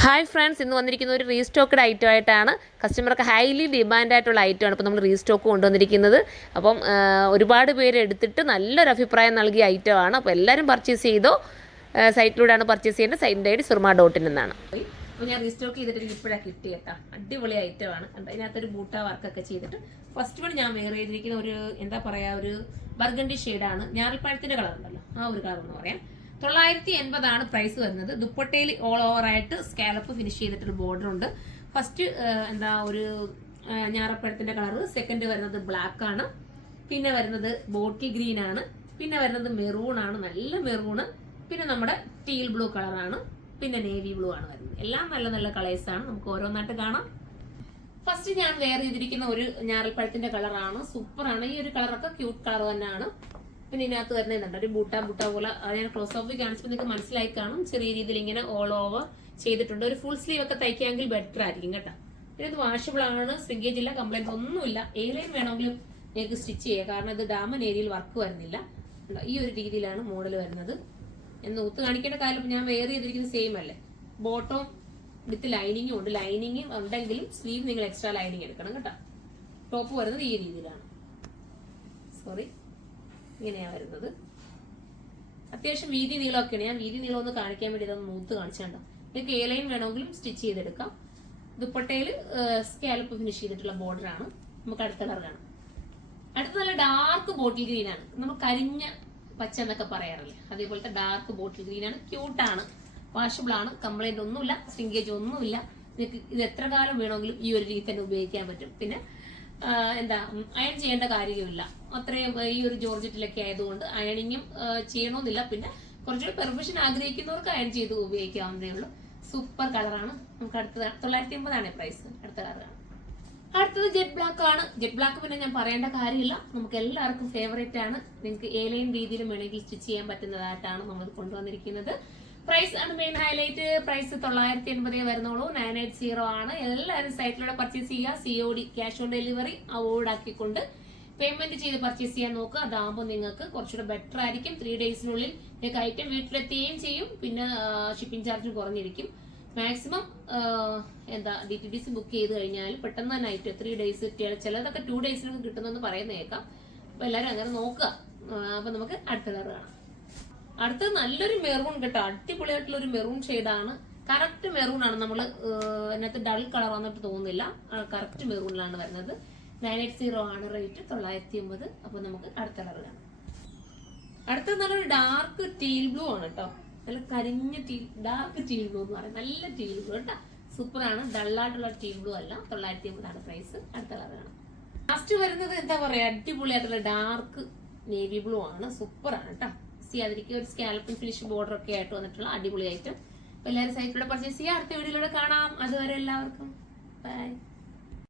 Hi friends, ഇന്ന് വന്നിരിക്കുന്ന ഒരു റീസ്റ്റോക്ക്ഡ് ഐറ്റം ആയിട്ടാണ്. കസ്റ്റമർക്ക് ഹൈലി ഡിമാൻഡ് ആയിട്ടുള്ള ഐറ്റമാണ് ഇപ്പോൾ നമ്മൾ റീസ്റ്റോക്ക് കൊണ്ടുവന്നിരിക്കുന്നത്. അപ്പം ഒരുപാട് പേര് എടുത്തിട്ട് നല്ലൊരു അഭിപ്രായം നൽകിയ ഐറ്റമാണ്. അപ്പോൾ എല്ലാവരും പർച്ചേസ് ചെയ്തോ. സൈറ്റിലൂടെയാണ് പർച്ചേസ് ചെയ്യേണ്ടത്. സൈറ്റിൻ്റെ ഐഡി surma.in എന്നാണ്. അപ്പോൾ ഞാൻ റീസ്റ്റോക്ക് ചെയ്തിട്ട് എനിക്ക് ഇപ്പോഴാണ് കിട്ടിയേട്ടാ. അടിപൊളി ഐറ്റമാണ്. അതിനകത്തൊരു ബൂട്ട വർക്കൊക്കെ ചെയ്തിട്ട് ഫസ്റ്റ് വൺ ഞാൻ വെയർ ചെയ്തിരിക്കുന്ന ഒരു എന്താ പറയുക, ഒരു ബർഗണ്ടി ഷെയ്ഡാണ്. ഞാറൽപ്പഴത്തിൻ്റെ കളർ ഉണ്ടല്ലോ, ആ ഒരു കളർ എന്ന് പറയാം. 980 പ്രൈസ് വരുന്നത്. ദുപ്പട്ടയിൽ ഓൾ ഓവർ ആയിട്ട് സ്കാലപ്പ് ഫിനിഷ് ചെയ്തിട്ടൊരു ബോർഡർ ഉണ്ട്. ഫസ്റ്റ് എന്താ ഒരു ഞാറപ്പഴത്തിന്റെ കളർ, സെക്കൻഡ് വരുന്നത് ബ്ലാക്ക് ആണ്, പിന്നെ വരുന്നത് ബോട്ടിൽ ഗ്രീൻ ആണ്, പിന്നെ വരുന്നത് മെറൂൺ ആണ്, നല്ല മെറൂണ്, പിന്നെ നമ്മുടെ ടീൽ ബ്ലൂ കളറാണ്, പിന്നെ നേവി ബ്ലൂ ആണ് വരുന്നത്. എല്ലാം നല്ല നല്ല കളേഴ്സ് ആണ്. നമുക്ക് ഓരോന്നായിട്ട് കാണാം. ഫസ്റ്റ് ഞാൻ വെയർ ചെയ്തിരിക്കുന്ന ഒരു ഞാറൽപ്പഴത്തിന്റെ കളറാണ്. സൂപ്പറാണ്. ഈ ഒരു കളറൊക്കെ ക്യൂട്ട് കളർ തന്നെയാണ്. പിന്നെ ഇതിനകത്ത് വരുന്നുണ്ട് ഒരു ബൂട്ട പോലെ. ഞാൻ ക്ലോസ് ഓഫ് കാണിച്ചപ്പോൾ നിങ്ങൾക്ക് മനസ്സിലായി കാണും. ചെറിയ രീതിയിൽ ഇങ്ങനെ ഓൾ ഓവർ ചെയ്തിട്ടുണ്ട്. ഒരു ഫുൾ സ്ലീവ് ഒക്കെ തയ്ക്കാമെങ്കിൽ ബെറ്റർ ആയിരിക്കും കേട്ടോ. പിന്നെ ഇത് വാഷബിൾ ആണ്, ശ്രിങ്കേജ് ഇല്ല, കംപ്ലൈന്റ് ഒന്നുമില്ല. ഏലൈൻ വേണമെങ്കിലും നിങ്ങൾക്ക് സ്റ്റിച്ച് ചെയ്യാം, കാരണം ഇത് ഡാമൻ ഏരിയയിൽ വർക്ക് വരുന്നില്ല. ഈ ഒരു രീതിയിലാണ് മോഡൽ വരുന്നത്. എന്ന് ഊത്ത് കാണിക്കേണ്ട കാര്യം ഞാൻ വെയർ ചെയ്തിരിക്കുന്നത് സെയിം അല്ലേ. ബോട്ടം വിത്ത് ലൈനിങ്ങും ഉണ്ട്. ലൈനിങ് ഉണ്ടെങ്കിലും സ്ലീവ് നിങ്ങൾ എക്സ്ട്രാ ലൈനിങ് എടുക്കണം കേട്ടോ. ടോപ്പ് വരുന്നത് ഈ രീതിയിലാണ്. സോറി, ഇങ്ങനെയാ വരുന്നത്. അത്യാവശ്യം വീതി നീളമൊക്കെയാണ്. ഞാൻ വീതി നീളം ഒന്ന് കാണിക്കാൻ വേണ്ടി ഇതൊന്ന് നൂത്ത് കാണിച്ചാണ്ടോ. നിങ്ങൾക്ക് എ ലൈൻ വേണമെങ്കിലും സ്റ്റിച്ച് ചെയ്തെടുക്കാം. ദുപ്പട്ടയിൽ സ്കാലപ്പ് ഫിനിഷ് ചെയ്തിട്ടുള്ള ബോർഡർ ആണ്. നമുക്ക് അടുത്ത കളർ കാണാം. അടുത്ത നല്ല ഡാർക്ക് ബോട്ടിൽ ഗ്രീൻ ആണ്. നമ്മൾ കരിഞ്ഞ പച്ച എന്നൊക്കെ പറയാറില്ലേ, അതേപോലത്തെ ഡാർക്ക് ബോട്ടിൽ ഗ്രീൻ ആണ്. ക്യൂട്ടാണ്, വാഷബിൾ ആണ്, കംപ്ലൈന്റ് ഒന്നുമില്ല, ശ്രിങ്കേജ് ഒന്നുമില്ല. നിങ്ങൾക്ക് ഇത് എത്ര കാലം വേണമെങ്കിലും ഈ ഒരു രീതി തന്നെ ഉപയോഗിക്കാൻ പറ്റും. പിന്നെ എന്താ അയൺ ചെയ്യേണ്ട കാര്യമില്ല. അത്രയും ഈ ഒരു ജോർജറ്റിലൊക്കെ ആയതുകൊണ്ട് അയണിങ്ങും ചെയ്യണമെന്നില്ല. പിന്നെ കുറച്ചുകൂടി പെർഫെക്ഷൻ ആഗ്രഹിക്കുന്നവർക്ക് അയൺ ചെയ്ത് ഉപയോഗിക്കാവുന്നതേ ഉള്ളൂ. സൂപ്പർ കളറാണ്. നമുക്ക് അടുത്തത് 980 പ്രൈസ്. അടുത്ത കളറാണ്. അടുത്തത് ജെറ്റ് ബ്ലാക്ക് ആണ്. ജെറ്റ് ബ്ലാക്ക് പിന്നെ ഞാൻ പറയേണ്ട കാര്യമില്ല, നമുക്ക് എല്ലാവർക്കും ഫേവറേറ്റ് ആണ്. നിങ്ങൾക്ക് ഏലൈൻ രീതിയിലും വേണമെങ്കിൽ സ്റ്റിച്ച് ചെയ്യാൻ പറ്റുന്നതായിട്ടാണ് നമ്മൾ കൊണ്ടുവന്നിരിക്കുന്നത്. പ്രൈസ് ആണ് മെയിൻ ഹൈലൈറ്റ്. പ്രൈസ് 980 വരുന്നുള്ളൂ. 980 ആണ്. എല്ലാവരും സൈറ്റിലൂടെ പർച്ചേസ് ചെയ്യുക. COD, cash on delivery avoid ആക്കിക്കൊണ്ട് പേയ്മെന്റ് ചെയ്ത് പർച്ചേസ് ചെയ്യാൻ നോക്കുക. അതാകുമ്പോൾ നിങ്ങൾക്ക് കുറച്ചുകൂടെ ബെറ്റർ ആയിരിക്കും. 3 ഡേയ്സിനുള്ളിൽ നിങ്ങൾക്ക് ഐറ്റം വീട്ടിലെത്തുകയും ചെയ്യും. പിന്നെ ഷിപ്പിംഗ് ചാർജും കുറഞ്ഞിരിക്കും. മാക്സിമം എന്താ DTDC ബുക്ക് ചെയ്ത് കഴിഞ്ഞാൽ പെട്ടെന്ന് തന്നെ ആയിട്ട് 3 ഡേയ്സ്, ചിലതൊക്കെ 2 ഡേയ്സിനൊക്കെ കിട്ടുന്നെന്ന് പറയുന്നത് കേൾക്കാം. അപ്പൊ എല്ലാവരും അങ്ങനെ നോക്കുക. അപ്പൊ നമുക്ക് അടുത്ത കളർ കാണാം. അടുത്തത് നല്ലൊരു മെറൂൺ കേട്ടോ. അടിപൊളിയായിട്ടുള്ള ഒരു മെറൂൺ ഷെയ്ഡാണ്. കറക്റ്റ് മെറൂൺ ആണ്. നമ്മൾ അതിനകത്ത് ഡൾ കളർ വന്നിട്ട് തോന്നുന്നില്ല. കറക്റ്റ് മെറൂണിലാണ് വരുന്നത്. 980 ആണ് റേറ്റ്. 980. അപ്പൊ നമുക്ക് അടുത്ത കളർ കാണാം. അടുത്തത് നല്ലൊരു ഡാർക്ക് ടീൽ ബ്ലൂ ആണ് കേട്ടോ. നല്ല കരിഞ്ഞ ഡാർക്ക് ടീൽ ബ്ലൂ എന്ന് പറയാം. നല്ല ടീൽ ബ്ലൂ കേട്ടോ. സൂപ്പറാണ്. ഡള്ളായിട്ടുള്ള ടീൽ ബ്ലൂ അല്ല. 980 പ്രൈസ്. അടുത്ത കളർ കാണാം. ലാസ്റ്റ് വരുന്നത് എന്താ പറയാ, അടിപൊളിയായിട്ടുള്ള ഡാർക്ക് നേവി ബ്ലൂ ആണ്. സൂപ്പറാണ് കേട്ടോ. അതിലേക്ക് ഒരു സ്കാലപ്പിംഗ് ഫിനിഷ് ബോർഡർ ഒക്കെ ആയിട്ട് വന്നിട്ടുള്ള അടിപൊളി ഐറ്റം. എല്ലാവരും സൈറ്റിലൂടെ പർച്ചേസ് ചെയ്യുക. അടുത്ത വീഡിയോയിലൂടെ കാണാം. അതുവരെ എല്ലാവർക്കും ബൈ.